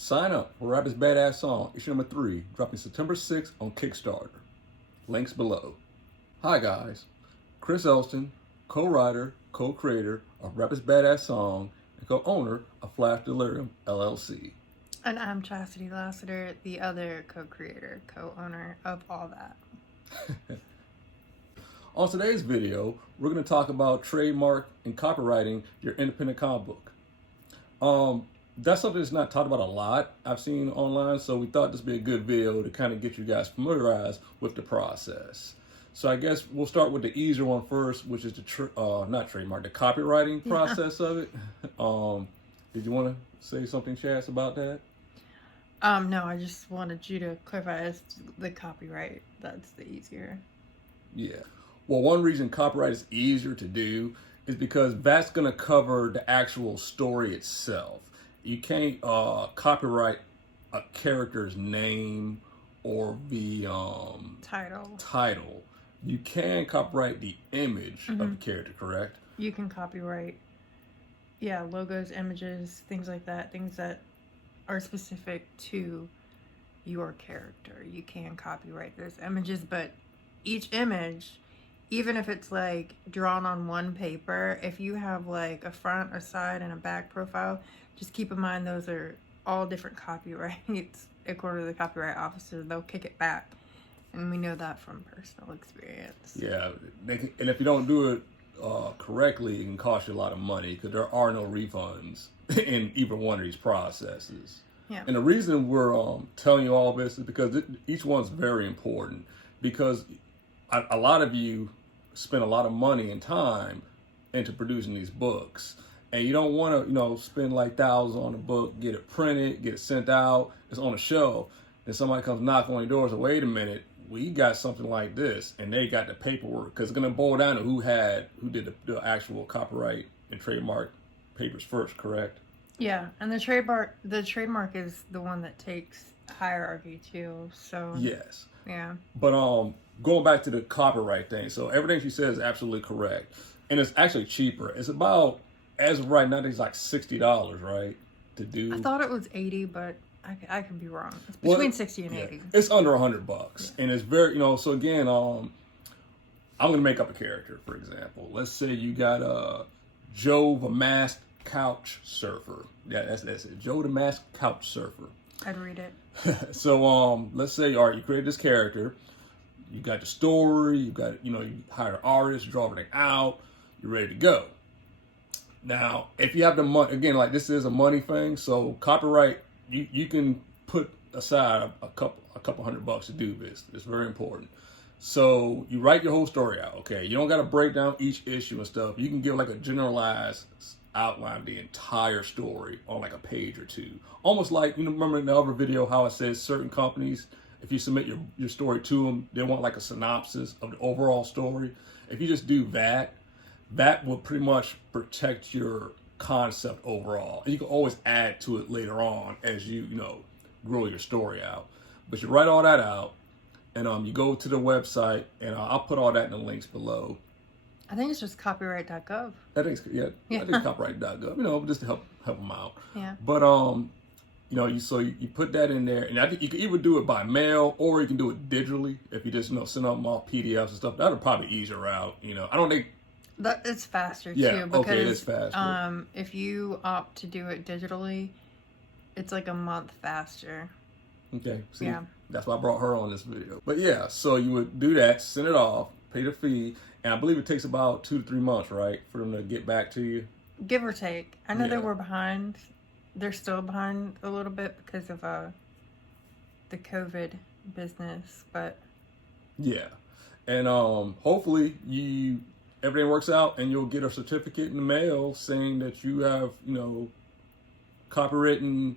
Sign up for Rappers Badass Song, issue number 3, dropping September 6th on Kickstarter. Links below. Hi guys, Chris Elston, co-writer, co-creator of Rappers Badass Song, and co-owner of Flash Delirium, LLC. And I'm Chastity Lassiter, the other co-creator, co-owner of all that. On today's video, we're going to talk about trademark and copywriting your independent comic book. That's something that's not talked about a lot I've seen online, so we thought this would be a good video to kind of get you guys familiarized with the process. So I guess we'll start with the easier one first, which is the the copywriting process of it. Did you want to say something, Chaz, about that? No, I just wanted you to clarify as to the copyright. That's the easier. Yeah. Well, one reason copyright is easier to do is because that's going to cover the actual story itself. You can't copyright a character's name or the title. You can copyright the image of the character, correct? You can copyright, logos, images, things like that. Things that are specific to your character. You can copyright those images, but each image, even if it's like drawn on one paper, if you have like a front, a side, and a back profile, just keep in mind those are all different copyrights. According to the copyright officer, they'll kick it back. And we know that from personal experience. Yeah, and if you don't do it correctly, it can cost you a lot of money because there are no refunds in either one of these processes. Yeah. And the reason we're telling you all this is because each one's very important, because a lot of you spend a lot of money and time into producing these books. And you don't want to, spend like thousands on a book, get it printed, get it sent out, it's on a shelf, and somebody comes knocking on your door and says, wait a minute, we got something like this, and they got the paperwork, because it's going to boil down to who did the actual copyright and trademark papers first, correct? Yeah, and the trademark is the one that takes hierarchy too, so. Yes. Yeah. But going back to the copyright thing, so everything she says is absolutely correct, and it's actually cheaper. It's about, as of right now, it's like $60, right, to do. I thought it was $80, but I could be wrong. It's between 60 and 80. It's under $100, and it's very, so again, I'm gonna make up a character, for example. Let's say you got Joe the Masked Couch Surfer. Yeah, that's it. Joe the Masked Couch Surfer. I'd read it. So let's say, all right, you created this character. You got the story. You got, you hire an artist, draw everything out. You're ready to go. Now, if you have the money, again, like this is a money thing, so copyright, you can put aside a couple $100 to do this. It's very important. So you write your whole story out, okay? You don't got to break down each issue and stuff. You can give like a generalized outline of the entire story on like a page or two. Almost like, remember in the other video how it says certain companies, if you submit your story to them, they want like a synopsis of the overall story. If you just do that, that will pretty much protect your concept overall. And you can always add to it later on as you grow your story out. But you write all that out, and you go to the website, and I'll put all that in the links below. I think it's just copyright.gov. I think it's copyright.gov, just to help them out. Yeah. But you put that in there, and I think you can either do it by mail or you can do it digitally. If you just send them all PDFs and stuff, that'll probably ease your route. I don't think. It's faster Yeah, too, because okay, it is faster. If you opt to do it digitally, it's like a month faster. Okay, see, yeah. That's why I brought her on this video. But yeah, so you would do that, send it off, pay the fee, and I believe it takes about 2 to 3 months, right, for them to get back to you? Give or take. I know they were behind. They're still behind a little bit because of the COVID business, but. Yeah, and hopefully everything works out, and you'll get a certificate in the mail saying that you have, copywritten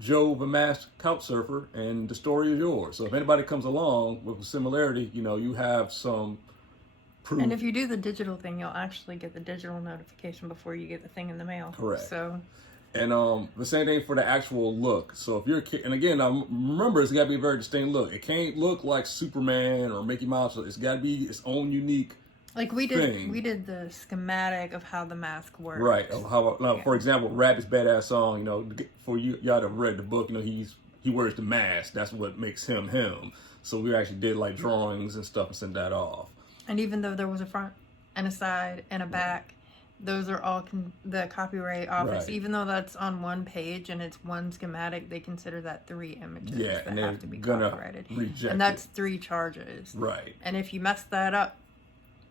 Joe the Masked Couch Surfer, and the story is yours. So if anybody comes along with a similarity, you have some proof. And if you do the digital thing, you'll actually get the digital notification before you get the thing in the mail. Correct. So. And the same thing for the actual look. So if you're a kid, and again, remember, it's got to be a very distinct look. It can't look like Superman or Mickey Mouse. It's got to be its own unique Like thing. we did the schematic of how the mask works. Right. How, now, Yeah. for example, Rabbit's Badass Song, for y'all to have read the book, he wears the mask. That's what makes him him. So we actually did like drawings and stuff and sent that off. And even though there was a front and a side and a back, those are all the copyright office. Right. Even though that's on one page and it's one schematic, they consider that 3 images Yeah, that and they're have to be gonna copyrighted. reject And that's it. 3 charges. Right. And if you mess that up,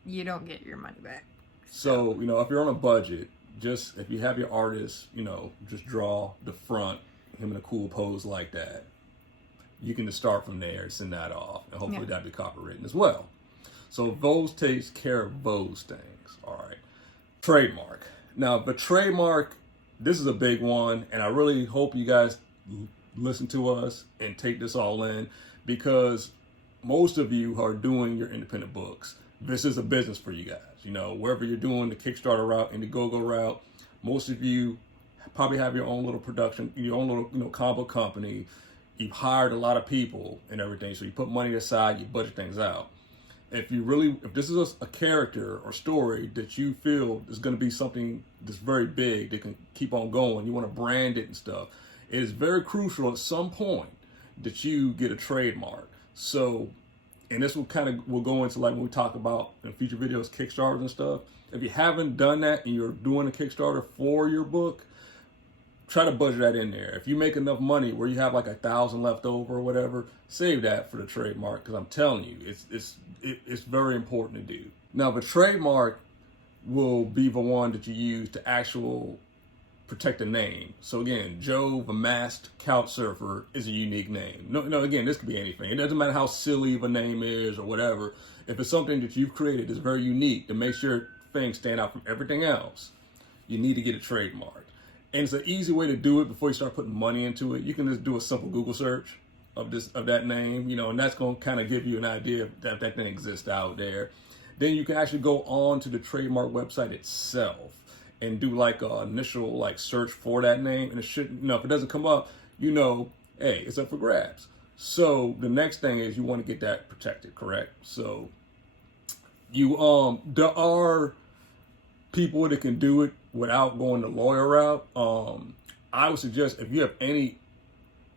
you don't get your money back. So, if you're on a budget, if you have your artist, just draw the front, him in a cool pose like that. You can just start from there, send that off, and hopefully that'll be copywritten as well. So those takes care of those things. All right. Trademark. Now, the trademark, this is a big one, and I really hope you guys listen to us and take this all in, because most of you are doing your independent books. This is a business for you guys. Wherever you're doing the Kickstarter route, Indiegogo route, most of you probably have your own little production, your own little, comic book company. You've hired a lot of people and everything, so you put money aside, you budget things out. If this is a character or story that you feel is going to be something that's very big that can keep on going, you want to brand it and stuff, it is very crucial at some point that you get a trademark. So, and this will go into like when we talk about in future videos, Kickstarters and stuff. If you haven't done that and you're doing a Kickstarter for your book, try to budget that in there. If you make enough money where you have like 1,000 left over or whatever, save that for the trademark, because I'm telling you, it's very important to do. Now, the trademark will be the one that you use to protect the name. So again, Joe the Masked Couch Surfer is a unique name. No, again, this could be anything. It doesn't matter how silly the name is or whatever. If it's something that you've created that's very unique to make sure things stand out from everything else, you need to get a trademark. And it's an easy way to do it before you start putting money into it. You can just do a simple Google search of that name, and that's going to kind of give you an idea that thing exists out there. Then you can actually go on to the trademark website itself and do like an initial search for that name. And it should, if it doesn't come up, hey, it's up for grabs. So the next thing is you want to get that protected, correct? So there are people that can do it without going the lawyer route. I would suggest, if you have any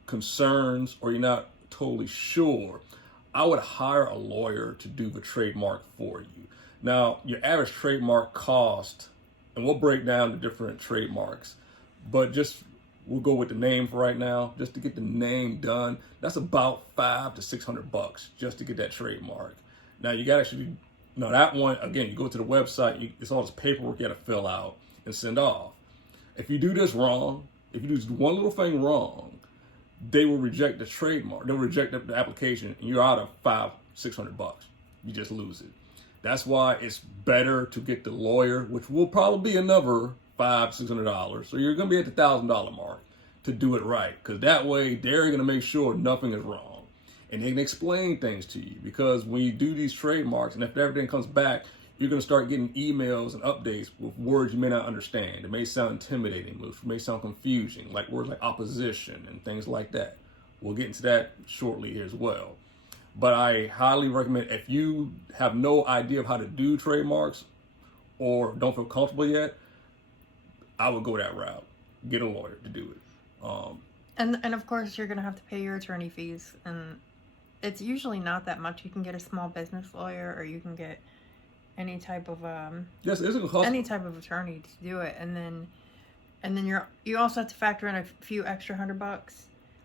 concerns or you're not totally sure, I would hire a lawyer to do the trademark for you. Now, your average trademark cost, and we'll break down the different trademarks, but we'll go with the name for right now. Just to get the name done, that's about $500 to $600 just to get that trademark. Now, you got to actually, that one, again, you go to the website, it's all this paperwork you got to fill out and send off. If you do this wrong, if you do just one little thing wrong, they will reject the trademark. They'll reject the application, and you're out of $500-600. You just lose it. That's why it's better to get the lawyer, which will probably be another $500-600. So you're going to be at the $1,000 mark to do it right, because that way they're going to make sure nothing is wrong, and they can explain things to you. Because when you do these trademarks, and if everything comes back, you're going to start getting emails and updates with words you may not understand. It may sound intimidating, it may sound confusing, like words like opposition and things like that. We'll get into that shortly as well. But I highly recommend, if you have no idea of how to do trademarks or don't feel comfortable yet, I would go that route. Get a lawyer to do it. And of course, you're going to have to pay your attorney fees. And it's usually not that much. You can get a small business lawyer, or you can get any type of yes, it's gonna cost any type of attorney to do it, and then you also have to factor in a few extra $100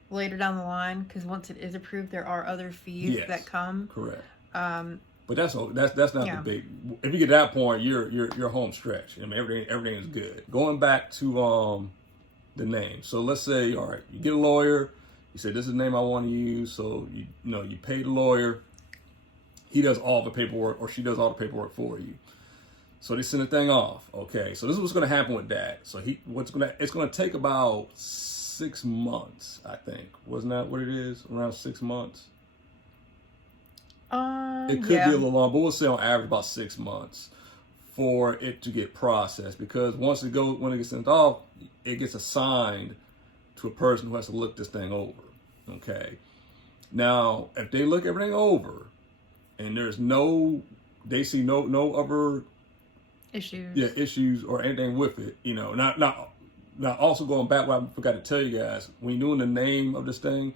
later down the line, because once it is approved, there are other fees that come. Correct. But that's not the big. If you get to that point, you're home stretch. I mean, everything is good. Going back to the name. So let's say, all right, you get a lawyer. You say, this is the name I want to use. So you pay the lawyer. He does all the paperwork, or she does all the paperwork for you. So they send the thing off. Okay, so this is what's going to happen with that. So it's going to take about 6 months, I think. Wasn't that what it is? Around 6 months. It could be a little long, but we'll say on average about 6 months for it to get processed. Because when it gets sent off, it gets assigned to a person who has to look this thing over. Okay. Now, if they look everything over, and there's no they see no other issues. or anything with it. Now also going back, what I forgot to tell you guys, when you're doing the name of this thing,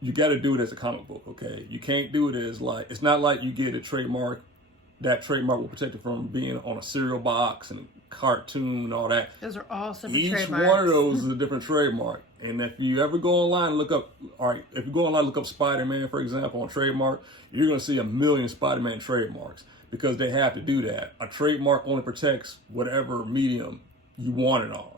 you got to do it as a comic book, okay? You can't do it as like, it's not like you get a trademark. That trademark will protect it from being on a cereal box and cartoon and all that. Those are all separate Each trademarks. one of those is a different trademark. And if you ever go online and look up, if you go online and look up Spider-Man, for example, on Trademark, you're going to see a million Spider-Man trademarks because they have to do that. A trademark only protects whatever medium you want it on.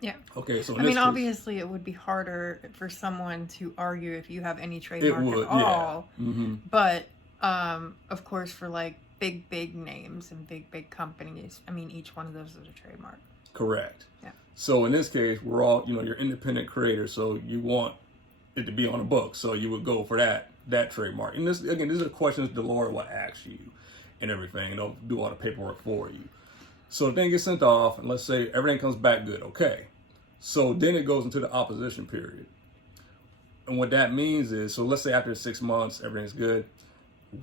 Yeah. Okay, so obviously it would be harder for someone to argue if you have any trademark at all. Yeah. Mm-hmm. But, of course, for like big names and big companies, each one of those is a trademark. Correct. Yeah. So in this case, we're all, you're independent creators, so you want it to be on a book, so you would go for that trademark. And these are questions the lawyer will ask you and everything, and they'll do all the paperwork for you. So the thing gets sent off, and let's say everything comes back good, okay. So then it goes into the opposition period. And what that means is, so let's say after 6 months, everything's good.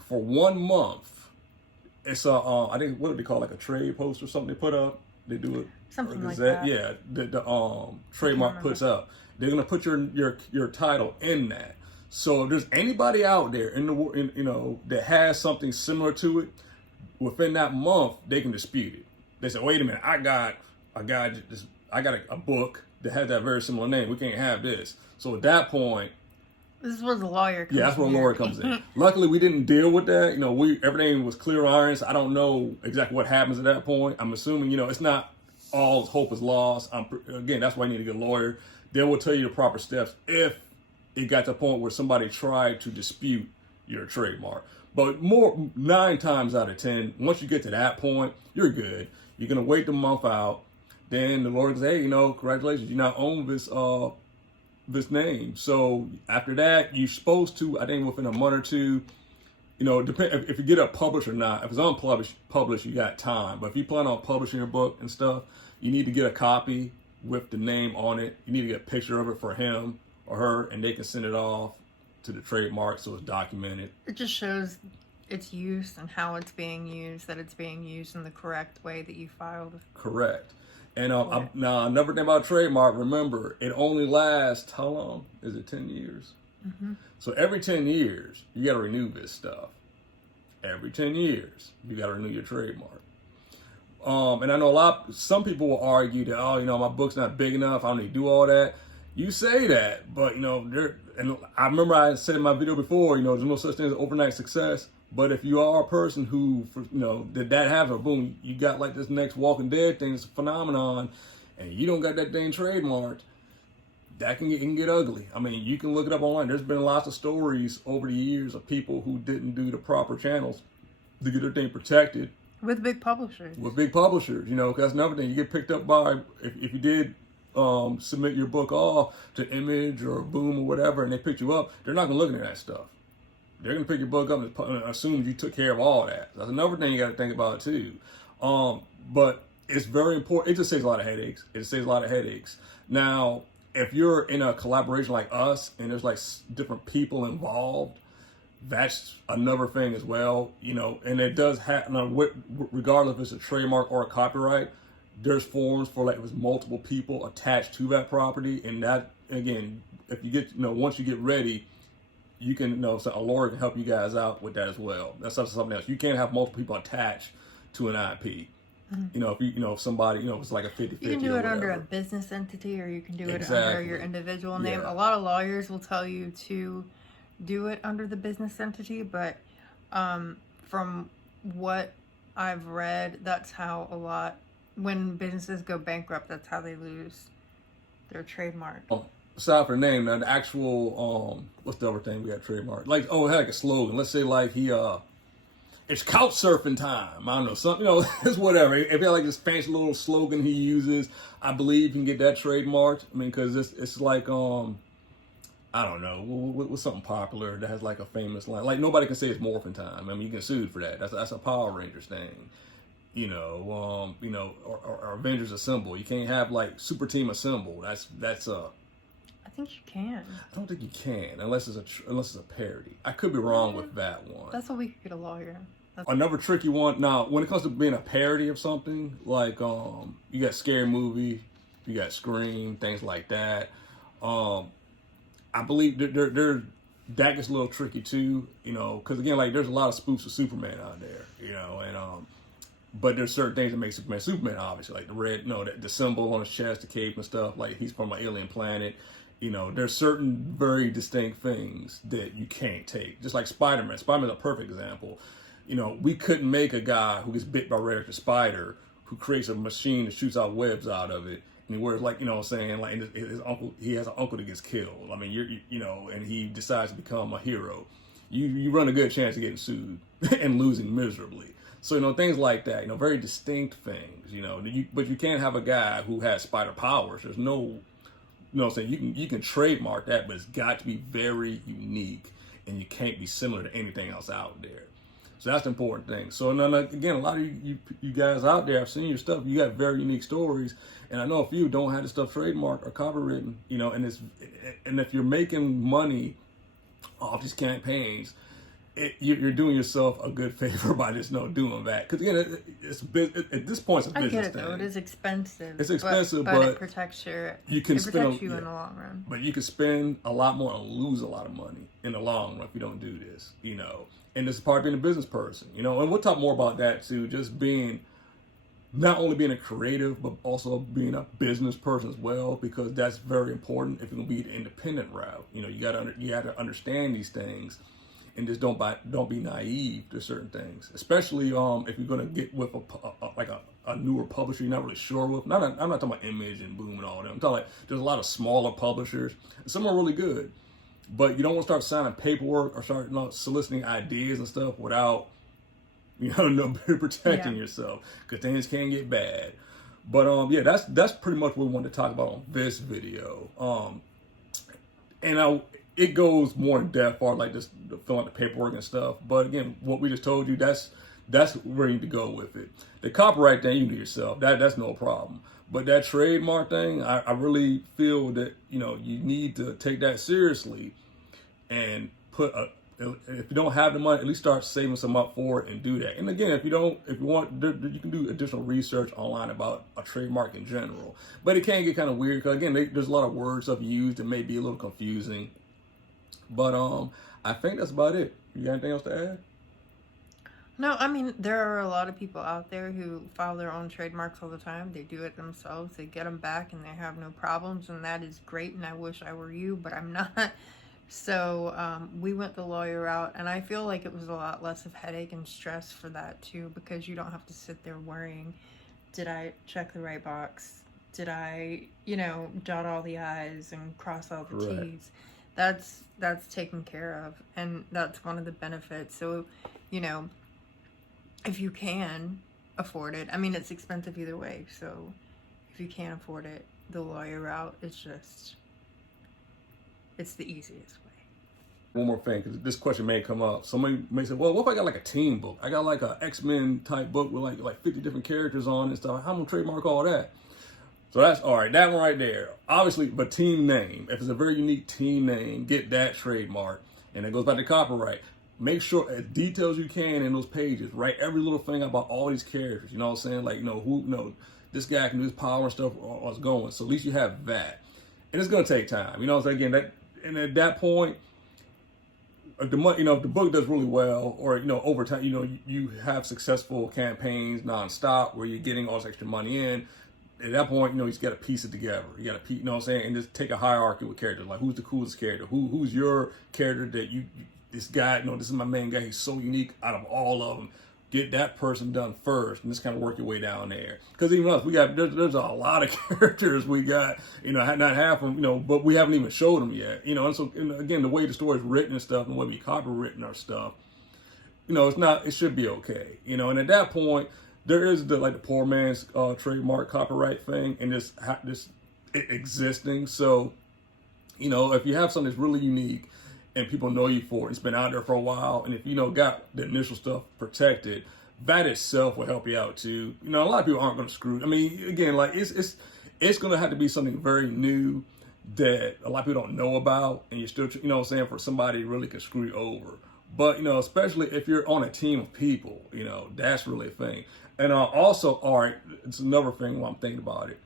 For 1 month, it's I think, what do they call, like a trade post or something they put up? They do it. Something like that. Yeah, the trademark puts up. They're gonna put your title in that. So if there's anybody out there in the that has something similar to it, within that month they can dispute it. They say, wait a minute, I got a book that has that very similar name. We can't have this. So at that point, this is where the lawyer comes in. Yeah, that's where the lawyer comes in. Luckily, we didn't deal with that. Everything was clear irons. I don't know exactly what happens at that point. I'm assuming, it's not all hope is lost. Again, that's why you need a good lawyer. They will tell you the proper steps if it got to a point where somebody tried to dispute your trademark. But 9 times out of 10, once you get to that point, you're good. You're going to wait the month out. Then the lawyer says, hey, congratulations, you now own this name. So after that, you're supposed to, I think within a month or two, depend if you get a published or not. If it's unpublished, you got time. But if you plan on publishing your book and stuff, you need to get a copy with the name on it. You need to get a picture of it for him or her, and they can send it off to the trademark so it's documented. It just shows its use and how it's being used, that it's being used in the correct way that you filed. Correct. And now another thing about trademark, remember, it only lasts, how long? Is it 10 years? Mm-hmm. So every 10 years, you got to renew this stuff. Every 10 years, you got to renew your trademark. And I know some people will argue that, my book's not big enough, I don't need to do all that. You say that, but, and I remember I said in my video before, there's no such thing as overnight success. But if you are a person who, that happens, boom, you got like this next Walking Dead thing, it's a phenomenon, and you don't got that thing trademarked, that can get ugly. You can look it up online. There's been lots of stories over the years of people who didn't do the proper channels to get their thing protected. With big publishers. Because that's another thing. You get picked up by, if you did submit your book off to Image or Boom or whatever, and they picked you up, they're not going to look into that stuff. They're going to pick your book up and assume you took care of all that. That's another thing you got to think about too. But it's very important. It just saves a lot of headaches. Now, if you're in a collaboration like us and there's like different people involved, that's another thing as well. And it does happen, regardless if it's a trademark or a copyright, there's forms for like if it's multiple people attached to that property. And that, again, if you get, once you get ready, you can, so a lawyer can help you guys out with that as well. That's something else. You can't have multiple people attached to an IP. Mm-hmm. If somebody, it's like a 50-50. You can do it under a business entity, or you can do it under your individual name. Yeah. A lot of lawyers will tell you to do it under the business entity, but from what I've read, that's how when businesses go bankrupt, that's how they lose their trademark. Aside from the name, now the actual what's the other thing we got trademark? Like, it had like a slogan. Let's say like it's couch surfing time. I don't know, something, it's whatever. If he had like this fancy little slogan he uses, I believe you can get that trademarked. Because it's like I don't know, what's something popular that has like a famous line? Like nobody can say it's morphin' time. You get sued for that. That's a Power Rangers thing. Or Avengers Assemble. You can't have like Super Team Assemble. That's I think you can. I don't think you can unless it's a parody. I could be wrong with that one. That's what we could get a lawyer. Another tricky one. Now, when it comes to being a parody of something, like you got Scary Movie, you got Scream, things like that. I believe that gets a little tricky too, you know, because again, like there's a lot of spoofs of Superman out there, you know, and but there's certain things that make Superman, obviously, like the red, no, the symbol on his chest, the cape and stuff, like he's from an alien planet. You know, there's certain very distinct things that you can't take. Just like Spider-Man. Spider-Man's a perfect example. You know, we couldn't make a guy who gets bit by a red spider who creates a machine that shoots out webs out of it. And he wears, like, you know what I'm saying, like his uncle, he has an uncle that gets killed. I mean, you know, and he decides to become a hero. You run a good chance of getting sued and losing miserably. So, you know, things like that, you know, very distinct things, you know, but you can't have a guy who has spider powers. There's no, you know what I'm saying? You can trademark that, but it's got to be very unique, and you can't be similar to anything else out there. So that's the important thing. So again, a lot of you guys out there, I've seen your stuff. You got very unique stories, and I know a few don't have the stuff trademarked or copywritten. You know, and if you're making money off these campaigns, you're doing yourself a good favor by just doing that. Because again, at this point, it's a business thing. I get it, though. It is expensive. It's expensive, but it protects you in the long run. But you can spend a lot more and lose a lot of money in the long run if you don't do this, you know. And this is part of being a business person, you know. And we'll talk more about that too. Just not only being a creative, but also being a business person as well, because that's very important if you're gonna be the independent route. You know, you gotta understand these things. And just don't be naive to certain things, especially if you're gonna get with a newer publisher you're not really sure with. I'm not talking about Image and Boom and all them. I'm talking like there's a lot of smaller publishers. Some are really good, but you don't want to start signing paperwork or start soliciting ideas and stuff without protecting yourself, because things can get bad. But yeah, that's pretty much what we wanted to talk about on this video. It goes more in depth, or like just filling out the paperwork and stuff. But again, what we just told you, that's where you need to go with it. The copyright thing, you do yourself. That's no problem. But that trademark thing, I really feel that you need to take that seriously, and if you don't have the money, at least start saving some up for it and do that. And again, if you want, you can do additional research online about a trademark in general. But it can get kind of weird because again, there's a lot of words I've used that may be a little confusing. But I think that's about it. You got anything else to add? No, I mean, there are a lot of people out there who file their own trademarks all the time. They do it themselves. They get them back and they have no problems. And that is great. And I wish I were you, but I'm not. So we went the lawyer route. And I feel like it was a lot less of headache and stress for that, too, because you don't have to sit there worrying, did I check the right box? Did I, dot all the I's and cross all the T's? That's taken care of, and that's one of the benefits. So, if you can afford it, I mean, it's expensive either way. So if you can't afford it, the lawyer route, it's the easiest way. One more thing, because this question may come up. Somebody may say, well, what if I got like a team book? I got like a X-Men type book with like 50 different characters on and stuff. How am I gonna trademark all that? So that's all right. That one right there. Obviously, but team name. If it's a very unique team name, get that trademark. And it goes back to copyright. Make sure as detailed as you can in those pages. Write every little thing about all these characters. You know what I'm saying? Like, this guy can do his power and stuff, or what's going. So at least you have that. And it's gonna take time. You know what I'm saying? Again, and at that point, if the book does really well, or over time, you have successful campaigns nonstop where you're getting all this extra money in. At that point, you just got to piece it together. You got to, and just take a hierarchy with characters. Like, who's the coolest character? Who's your character that this guy, this is my main guy. He's so unique out of all of them. Get that person done first, and just kind of work your way down there. Because even us, there's a lot of characters we got, not half of them, but we haven't even showed them yet. And so, again, the way the story's written and stuff, and the way we copywritten our stuff, it should be okay. And at that point, there is the poor man's trademark copyright thing, and this existing. So, if you have something that's really unique and people know you for it, it's been out there for a while, and if got the initial stuff protected, that itself will help you out too. A lot of people aren't going to screw it. I mean, again, it's going to have to be something very new that a lot of people don't know about, and you're still, for somebody really can screw you over. But, you know, especially if you're on a team of people, you know, that's really a thing. And also, all right, it's another thing while I'm thinking about it.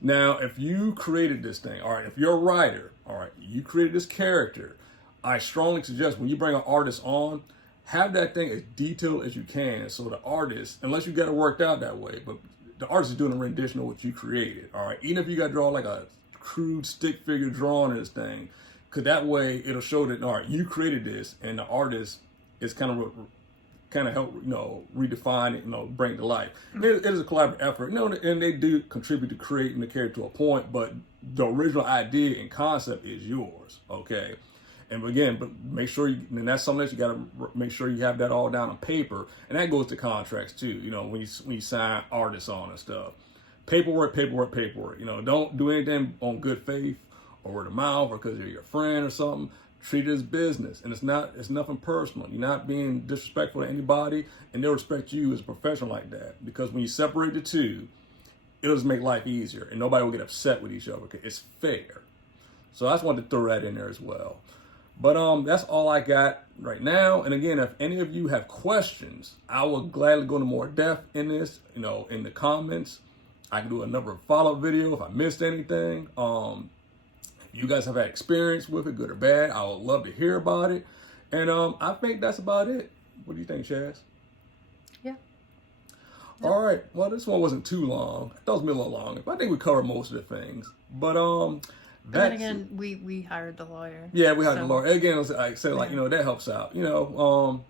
Now, if you created this thing, all right, if you're a writer, all right, you created this character, I strongly suggest when you bring an artist on, have that thing as detailed as you can. So the artist, unless you got it worked out that way, but the artist is doing a rendition of what you created, all right? Even if you got to draw like a crude stick figure drawing of this thing, because that way it'll show that, all right, you created this, and the artist is kind of help, you know, redefine it, you know, bring it to life. It is a collaborative effort, you know, and they do contribute to creating the character to a point, but the original idea and concept is yours, okay? And again, but make sure and that's something that you got to make sure you have that all down on paper, and that goes to contracts too. You know, when you sign artists on and stuff, paperwork. You know, don't do anything on good faith or word of mouth or because you're your friend or something. Treat it as business, and it's nothing personal. You're not being disrespectful to anybody, and they'll respect you as a professional like that. Because when you separate the two, it'll just make life easier, and nobody will get upset with each other. Okay? It's fair. So I just wanted to throw that in there as well. But that's all I got right now. And again, if any of you have questions, I will gladly go into more depth in this, you know, in the comments. I can do another follow-up video if I missed anything. If you guys have had experience with it, good or bad, I would love to hear about it. And I think that's about it. What do you think, Shaz? Yeah. All right. Well, this one wasn't too long. I thought it was a little longer, but I think we covered most of the things. But then again, we hired the lawyer. Yeah, we hired the lawyer. Again, like I said, like, you know, that helps out, you know.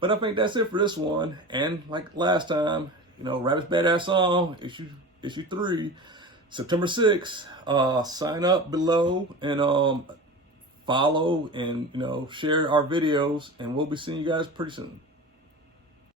But I think that's it for this one. And like last time, you know, Rabbit's Badass Song, issue 3, September 6th. Sign up below and follow and, you know, share our videos. And we'll be seeing you guys pretty soon.